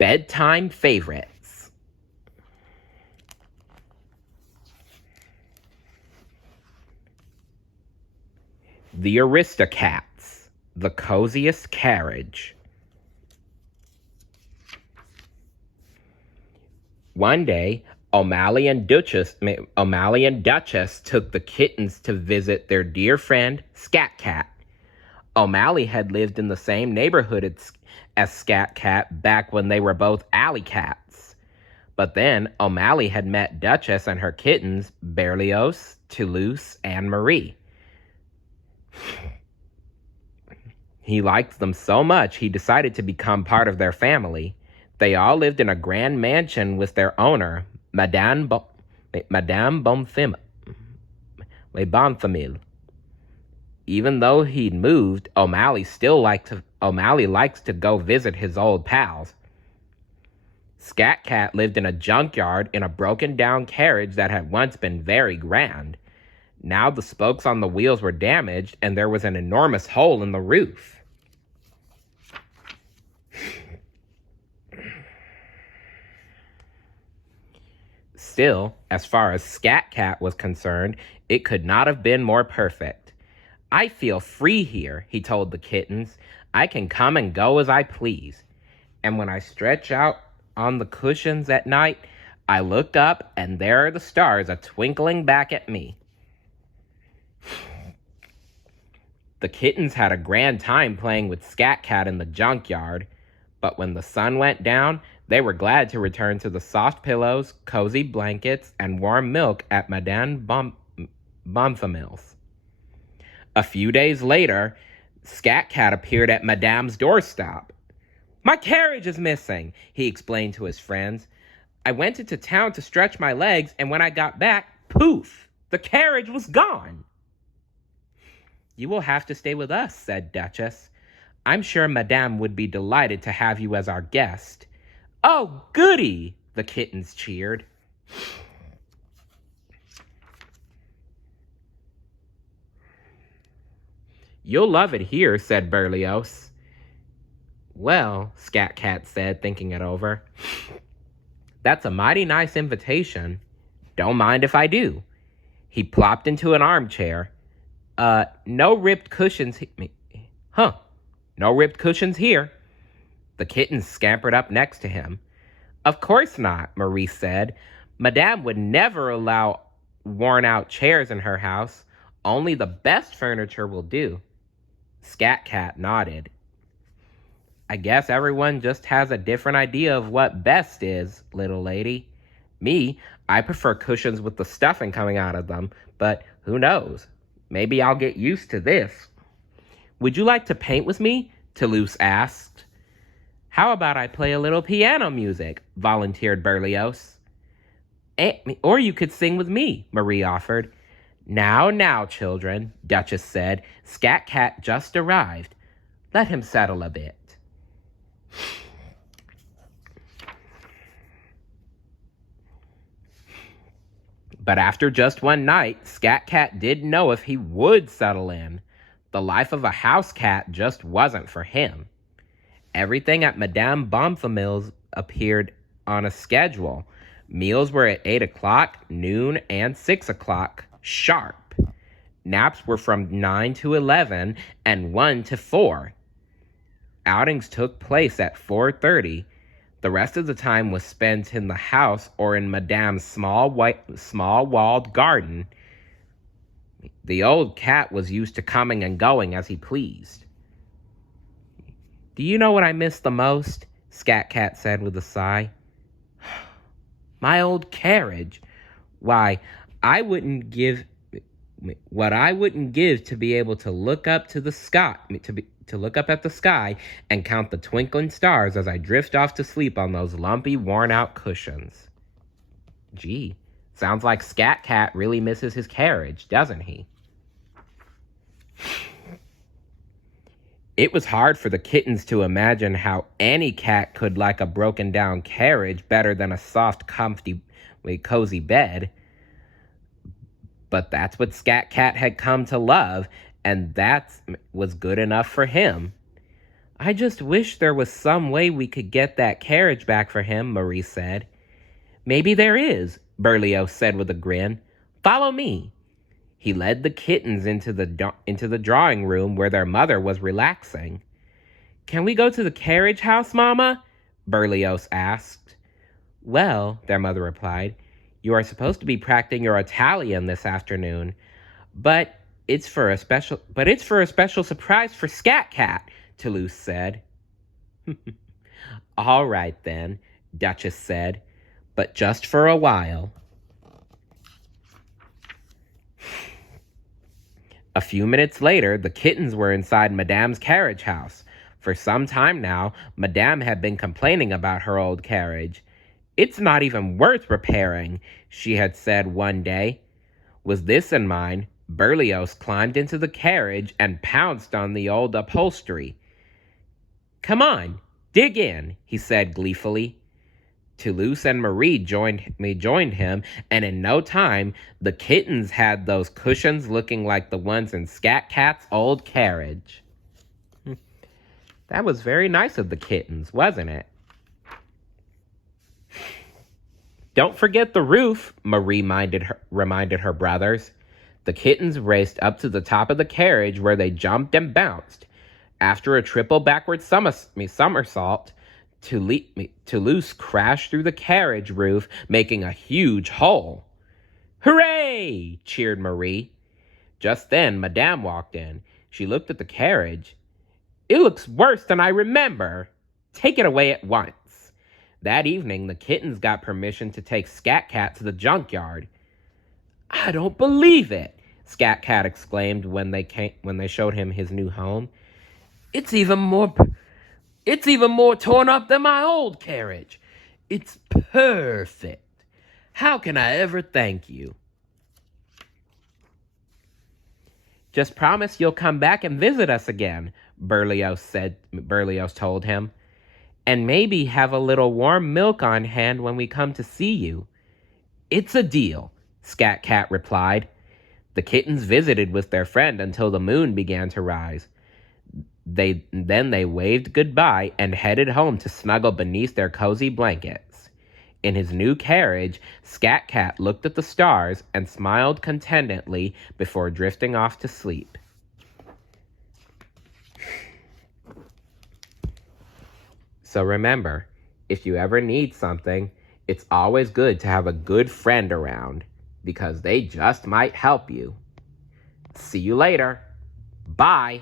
Bedtime favorites. The Aristocats. The Coziest Carriage. One day, O'Malley and Duchess took the kittens to visit their dear friend, Scat Cat. O'Malley had lived in the same neighborhood as Scat Cat back when they were both alley cats. But then O'Malley had met Duchess and her kittens, Berlioz, Toulouse, and Marie. He liked them so much he decided to become part of their family. They all lived in a grand mansion with their owner, Madame Bonfimille. Even though he'd moved, O'Malley likes to go visit his old pals. Scat Cat lived in a junkyard in a broken-down carriage that had once been very grand. Now the spokes on the wheels were damaged, and there was an enormous hole in the roof. Still, as far as Scat Cat was concerned, it could not have been more perfect. "I feel free here," he told the kittens. "I can come and go as I please. And when I stretch out on the cushions at night, I look up and there are the stars a-twinkling back at me." The kittens had a grand time playing with Scat Cat in the junkyard, but when the sun went down, they were glad to return to the soft pillows, cozy blankets, and warm milk at Madame Bonfimille's. A few days later, Scat Cat appeared at Madame's doorstep. "My carriage is missing," he explained to his friends. "I went into town to stretch my legs, and when I got back, poof, the carriage was gone." "You will have to stay with us," said Duchess. "I'm sure Madame would be delighted to have you as our guest." "Oh, goody!" the kittens cheered. "You'll love it here," said Berlioz. "Well," Scat Cat said, thinking it over, "that's a mighty nice invitation. Don't mind if I do." He plopped into an armchair. No ripped cushions No ripped cushions here." The kittens scampered up next to him. "Of course not," Marie said. "Madame would never allow worn-out chairs in her house. Only the best furniture will do." Scat Cat nodded. "I guess everyone just has a different idea of what best is, little lady. Me, I prefer cushions with the stuffing coming out of them, but who knows? Maybe I'll get used to this." "Would you like to paint with me?" Toulouse asked. "How about I play a little piano music?" volunteered Berlioz. "Or you could sing with me," Marie offered. Now, children," Duchess said. "Scat Cat just arrived. Let him settle a bit." But after just one night, Scat Cat didn't know if he would settle in. The life of a house cat just wasn't for him. Everything at Madame Bonfimille's appeared on a schedule. Meals were at 8 o'clock, noon, and 6 o'clock, sharp. Naps were from 9 to 11 and 1 to 4. Outings took place at 4:30. The rest of the time was spent in the house or in Madame's small walled garden. The old cat was used to coming and going as he pleased. "Do you know what I miss the most?" Scat Cat said with a sigh. "My old carriage. Why, I wouldn't give to be able to look up to the sky, to look up at the sky and count the twinkling stars as I drift off to sleep on those lumpy, worn-out cushions." Gee, sounds like Scat Cat really misses his carriage, doesn't he? It was hard for the kittens to imagine how any cat could like a broken-down carriage better than a soft, comfy, cozy bed. But that's what Scat Cat had come to love, and that was good enough for him. I just wish there was some way we could get that carriage back for him, Marie said. Maybe there is, Berlioz said with a grin. Follow me. He led the kittens into the drawing room where their mother was relaxing. Can we go to the carriage house, Mama? Berlioz asked. Well, their mother replied, you are supposed to be practicing your Italian this afternoon, but it's for a special surprise for Scat Cat, Toulouse said. All right then, Duchess said, but just for a while. A few minutes later, the kittens were inside Madame's carriage house. For some time now, Madame had been complaining about her old carriage. It's not even worth repairing, she had said one day. With this in mind, Berlioz climbed into the carriage and pounced on the old upholstery. Come on, dig in, he said gleefully. Toulouse and Marie joined him, and in no time, the kittens had those cushions looking like the ones in Scat Cat's old carriage. That was very nice of the kittens, wasn't it? Don't forget the roof, Marie reminded her brothers. The kittens raced up to the top of the carriage where they jumped and bounced. After a triple backward somersault, Toulouse crashed through the carriage roof, making a huge hole. Hooray! Cheered Marie. Just then, Madame walked in. She looked at the carriage. It looks worse than I remember. Take it away at once. That evening, the kittens got permission to take Scat Cat to the junkyard. I don't believe it, Scat Cat exclaimed when they showed him his new home. It's even more torn up than my old carriage. It's perfect. How can I ever thank you? Just promise you'll come back and visit us again, Berlioz told him. And maybe have a little warm milk on hand when we come to see you. It's a deal, Scat Cat replied. The kittens visited with their friend until the moon began to rise. Then they waved goodbye and headed home to snuggle beneath their cozy blankets. In his new carriage, Scat Cat looked at the stars and smiled contentedly before drifting off to sleep. So remember, if you ever need something, it's always good to have a good friend around, because they just might help you. See you later. Bye.